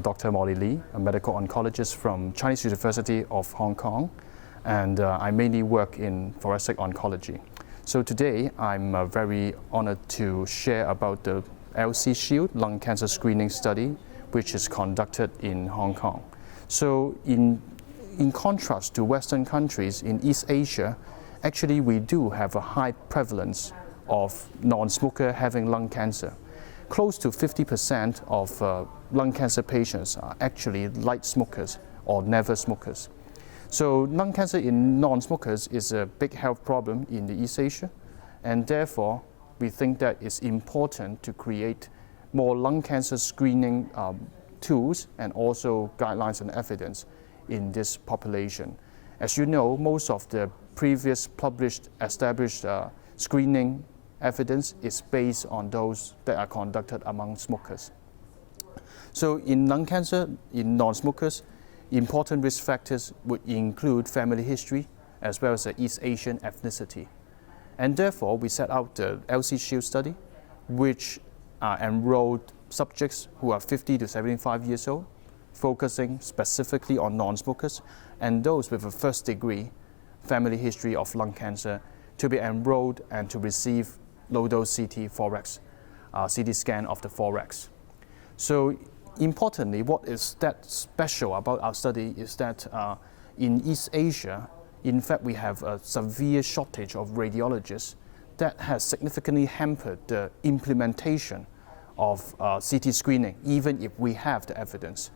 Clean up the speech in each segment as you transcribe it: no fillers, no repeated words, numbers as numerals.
Dr. Molly Lee, a medical oncologist from Chinese University of Hong Kong, and I mainly work in thoracic oncology. So today I'm very honored to share about the LC Shield lung cancer screening study, which is conducted in Hong Kong. So in contrast to Western countries in East Asia, actually we do have a high prevalence of non-smoker having lung cancer. Close to 50% of lung cancer patients are actually light smokers or never smokers. So lung cancer in non-smokers is a big health problem in the East Asia, and therefore we think that it's important to create more lung cancer screening tools and also guidelines and evidence in this population. As you know, most of the previous published established screening evidence is based on those that are conducted among smokers. So in lung cancer, in non-smokers, important risk factors would include family history as well as the East Asian ethnicity. And therefore, we set out the LC Shield study, which enrolled subjects who are 50 to 75 years old, focusing specifically on non-smokers and those with a first-degree family history of lung cancer to be enrolled and to receive low-dose CT thorax, CT scan of the thorax. So importantly, what is that special about our study is that in East Asia, in fact, we have a severe shortage of radiologists that has significantly hampered the implementation of CT screening, even if we have the evidence.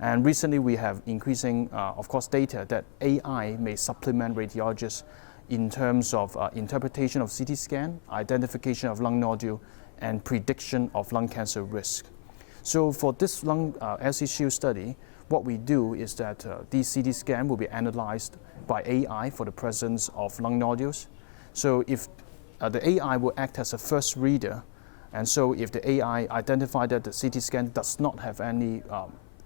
And recently we have increasing, of course, data that AI may supplement radiologists in terms of interpretation of CT scan, identification of lung nodule, and prediction of lung cancer risk. So for this lung LC Shield study, what we do is that these CT scan will be analyzed by AI for the presence of lung nodules. So if the AI will act as a first reader, and so if the AI identifies that the CT scan does not have any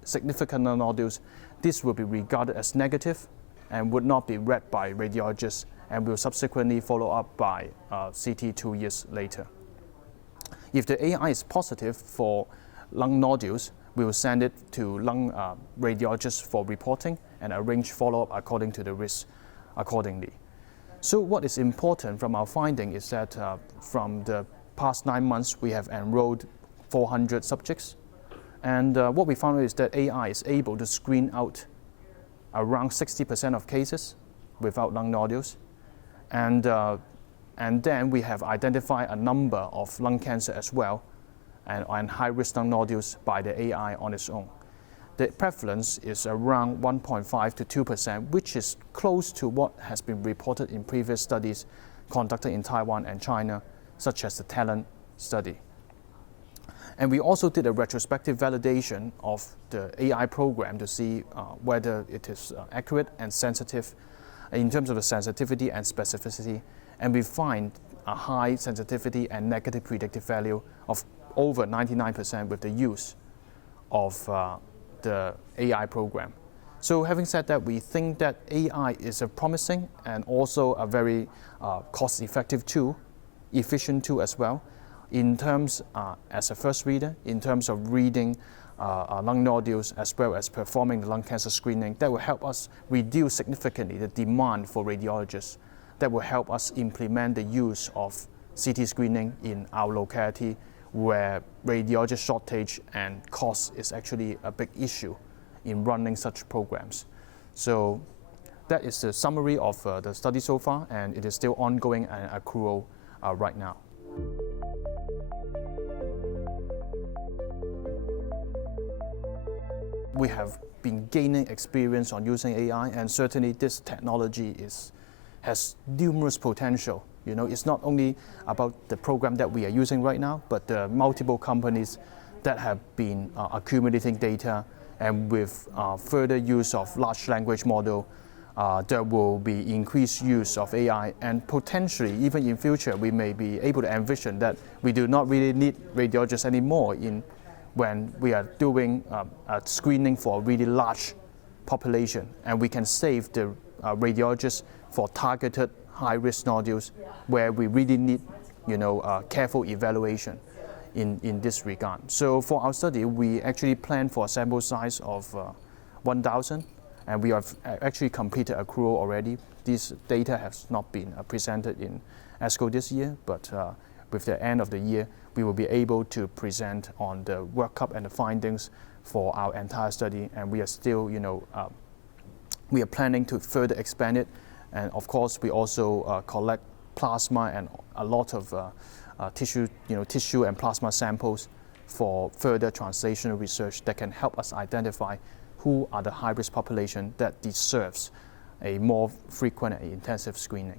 significant lung nodules, this will be regarded as negative and would not be read by radiologists and will subsequently follow up by CT 2 years later. If the AI is positive for lung nodules, we will send it to lung radiologists for reporting and arrange follow-up according to the risk accordingly. So what is important from our finding is that from the past 9 months, we have enrolled 400 subjects. And what we found is that AI is able to screen out around 60% of cases without lung nodules. And then we have identified a number of lung cancer as well and high-risk lung nodules by the AI on its own. The prevalence is around 1.5 to 2%, which is close to what has been reported in previous studies conducted in Taiwan and China, such as the Talent study. And we also did a retrospective validation of the AI program to see whether it is accurate and sensitive in terms of the sensitivity and specificity. And we find a high sensitivity and negative predictive value of over 99% with the use of the AI program. So having said that, we think that AI is a promising and also a very cost-effective tool, efficient tool as well, in terms as a first reader, in terms of reading lung nodules as well as performing the lung cancer screening. That will help us reduce significantly the demand for radiologists. That will help us implement the use of CT screening in our locality where radiologist shortage and cost is actually a big issue in running such programs. So that is the summary of the study so far, and it is still ongoing and accrual right now. We have been gaining experience on using AI, and certainly this technology has numerous potential. You know, it's not only about the program that we are using right now, but the multiple companies that have been accumulating data, and with further use of large language model, there will be increased use of AI, and potentially even in future we may be able to envision that we do not really need radiologists anymore when we are doing a screening for a really large population, and we can save the radiologists for targeted high-risk nodules where we really need, careful evaluation. in this regard. So for our study, we actually planned for a sample size of 1,000, and we have actually completed accrual already. This data has not been presented in ASCO this year, but with the end of the year, we will be able to present on the workup and the findings for our entire study, and we are still, we are planning to further expand it, and of course, we also collect plasma and a lot of tissue and plasma samples for further translational research that can help us identify who are the high-risk population that deserves a more frequent and intensive screening.